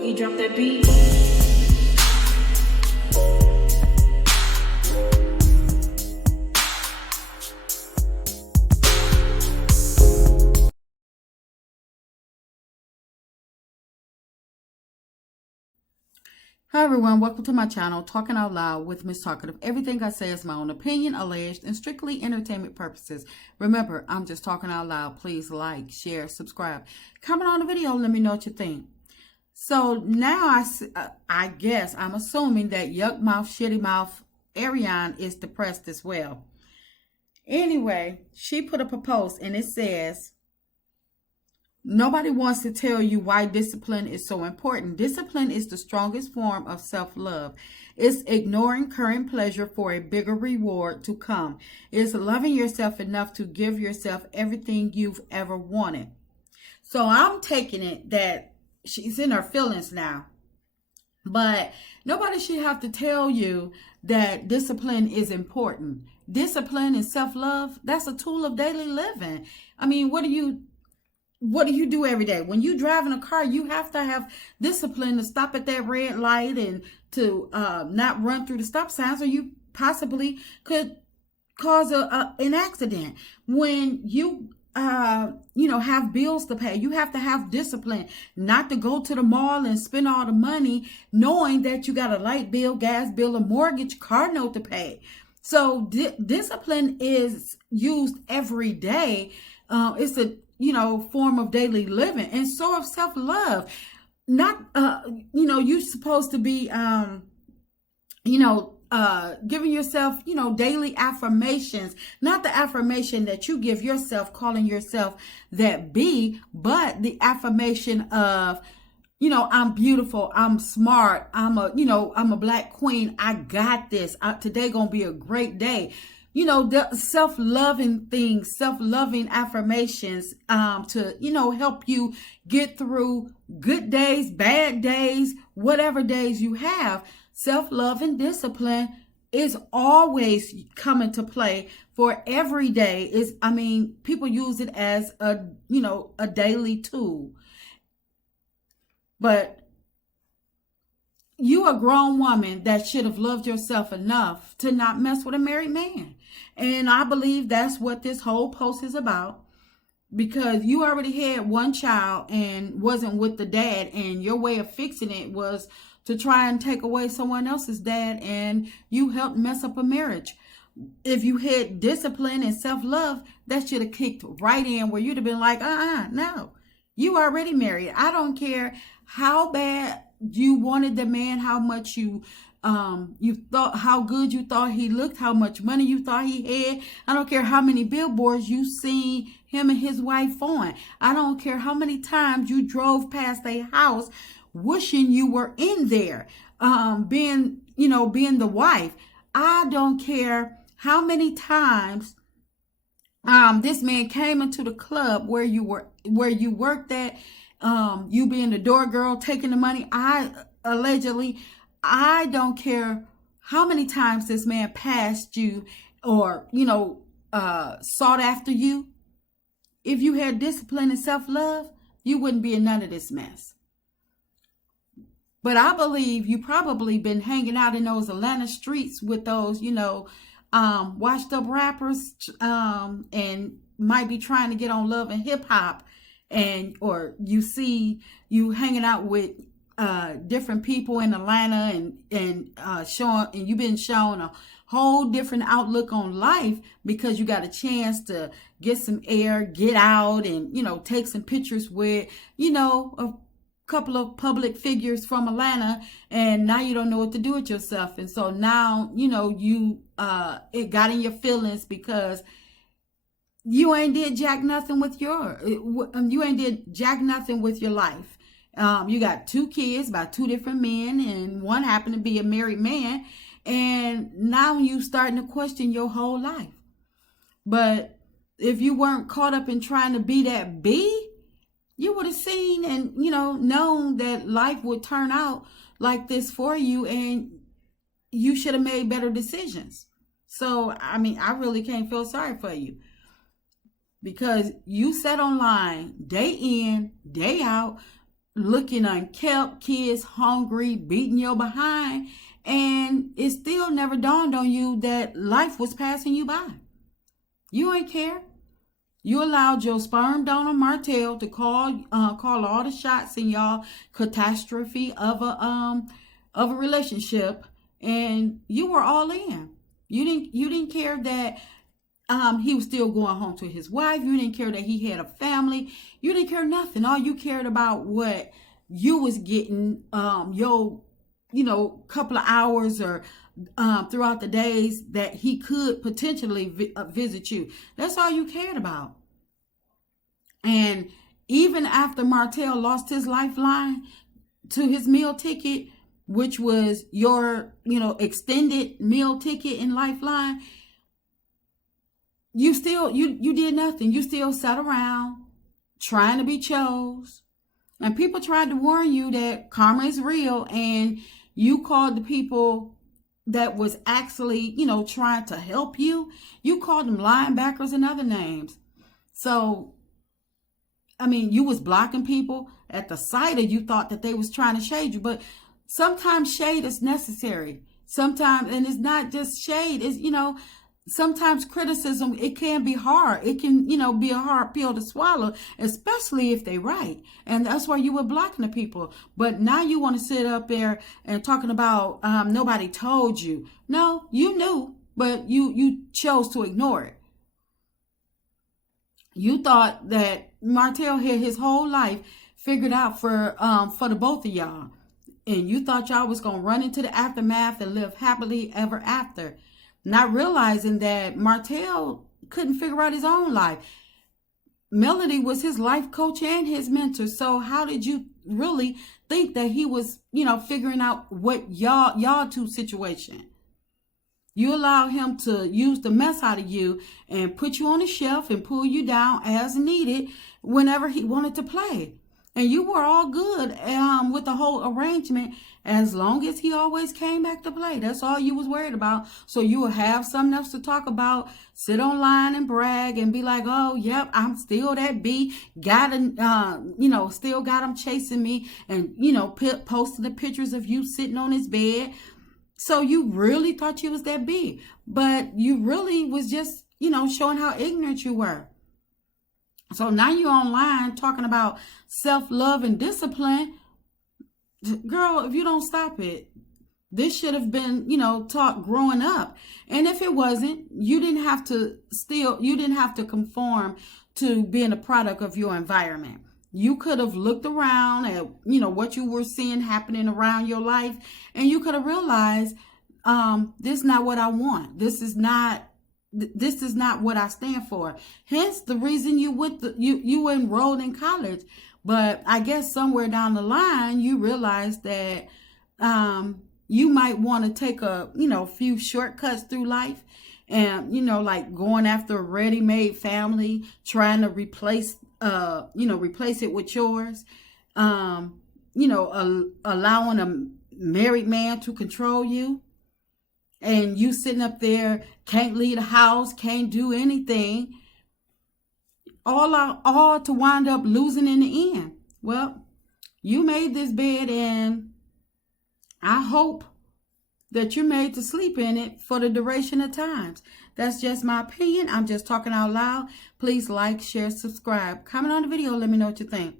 Boogie, drop that beat. Hi everyone, welcome to my channel, Talking Out Loud with Miss Talkative. Everything I say is my own opinion, alleged, and strictly entertainment purposes. Remember, I'm just talking out loud. Please like, share, subscribe. Comment on the video, let me know what you think. So now I guess, I'm assuming that Yuck Mouth, Shitty Mouth Ariane is depressed as well. Anyway, she put up a post and it says, nobody wants to tell you why discipline is so important. Discipline is the strongest form of self-love. It's ignoring current pleasure for a bigger reward to come. It's loving yourself enough to give yourself everything you've ever wanted. So I'm taking it that she's in her feelings now. But nobody should have to tell you that discipline is important. Discipline and self-love, that's a tool of daily living. I mean, what do you do every day? When you drive in a car, you have to have discipline to stop at that red light and to not run through the stop signs, or you possibly could cause an accident. When you have bills to pay, you have to have discipline not to go to the mall and spend all the money knowing that you got a light bill, gas bill, a mortgage, car note to pay. So discipline is used every day. It's a form of daily living, and so of self-love. Not, you're supposed to be, giving yourself, daily affirmations, not the affirmation that you give yourself, calling yourself that be, but the affirmation of, I'm beautiful, I'm smart, I'm a black queen, I got this, today gonna be a great day. The self-loving things, self-loving affirmations, to, help you get through good days, bad days, whatever days you have. Self-love and discipline is always coming to play for every day. People use it as a daily tool. But you a grown woman that should have loved yourself enough to not mess with a married man. And I believe that's what this whole post is about, because you already had one child and wasn't with the dad, and your way of fixing it was to try and take away someone else's dad, and you helped mess up a marriage. If you had discipline and self-love, that should have kicked right in, where you'd have been like, no, you already married. I don't care how bad you wanted the man, how much you thought, how good you thought he looked, how much money you thought he had. I don't care how many billboards you seen him and his wife on. I don't care how many times you drove past a house wishing you were in there, being the wife. I don't care how many times this man came into the club where you worked at, you being the door girl, taking the money. I don't care how many times this man passed you or, sought after you. If you had discipline and self-love, you wouldn't be in none of this mess. But I believe you probably been hanging out in those Atlanta streets with those, washed up rappers, and might be trying to get on Love and Hip Hop, or you see you hanging out with different people in Atlanta and you've been shown a whole different outlook on life because you got a chance to get some air, get out, and take some pictures with a couple of public figures from Atlanta, and now you don't know what to do with yourself. And so now it got in your feelings because you ain't did jack nothing with your life. You got 2 kids by 2 different men, and one happened to be a married man, and now you starting to question your whole life. But if you weren't caught up in trying to be that bee, you would have seen and known that life would turn out like this for you, and you should have made better decisions. So I really can't feel sorry for you, because you sat online day in, day out, looking unkept, kids hungry, beating your behind, and it still never dawned on you that life was passing you by. You ain't care. You allowed your sperm donor Martell to call all the shots in y'all catastrophe of a relationship, and you were all in. You didn't care that he was still going home to his wife. You didn't care that he had a family. You didn't care nothing. All you cared about what you was getting your couple of hours or throughout the days that he could potentially visit you. That's all you cared about. And even after Martell lost his lifeline to his meal ticket, which was your, extended meal ticket in Lifeline, you did nothing. You still sat around trying to be chose. And people tried to warn you that karma is real, and you called the people that was actually, trying to help you. You called them linebackers and other names. So, you was blocking people at the sight of you thought that they was trying to shade you. But sometimes shade is necessary. Sometimes, and it's not just shade, it's, sometimes criticism, it can be hard. It can, be a hard pill to swallow, especially if they right. And that's why you were blocking the people. But now you want to sit up there and talking about nobody told you. No, you knew, but you chose to ignore it. You thought that Martell had his whole life figured out for the both of y'all. And you thought y'all was going to run into the aftermath and live happily ever after. Not realizing that Martell couldn't figure out his own life. Melody was his life coach and his mentor. So how did you really think that he was, figuring out what y'all two situation? You allow him to use the mess out of you and put you on a shelf and pull you down as needed whenever he wanted to play. And you were all good with the whole arrangement as long as he always came back to play. That's all you was worried about. So you will have something else to talk about, sit online and brag and be like, oh, yep, I'm still that B. Still got him chasing me and, posting the pictures of you sitting on his bed. So you really thought you was that big, but you really was just, showing how ignorant you were. So now you're online talking about self-love and discipline. Girl, if you don't stop it, this should have been, taught growing up. And if it wasn't, you didn't have to conform to being a product of your environment. You could have looked around at, what you were seeing happening around your life, and you could have realized, this is not what I want. This is not what I stand for. Hence the reason you enrolled in college. But I guess somewhere down the line, you realized that, you might want to take a, few shortcuts through life. And, like going after a ready-made family, trying to replace it with yours, allowing a married man to control you, and you sitting up there, can't leave the house, can't do anything, all to wind up losing in the end. Well, you made this bed, and I hope that you're made to sleep in it for the duration of times. That's just my opinion. I'm just talking out loud. Please like, share, subscribe. Comment on the video. Let me know what you think.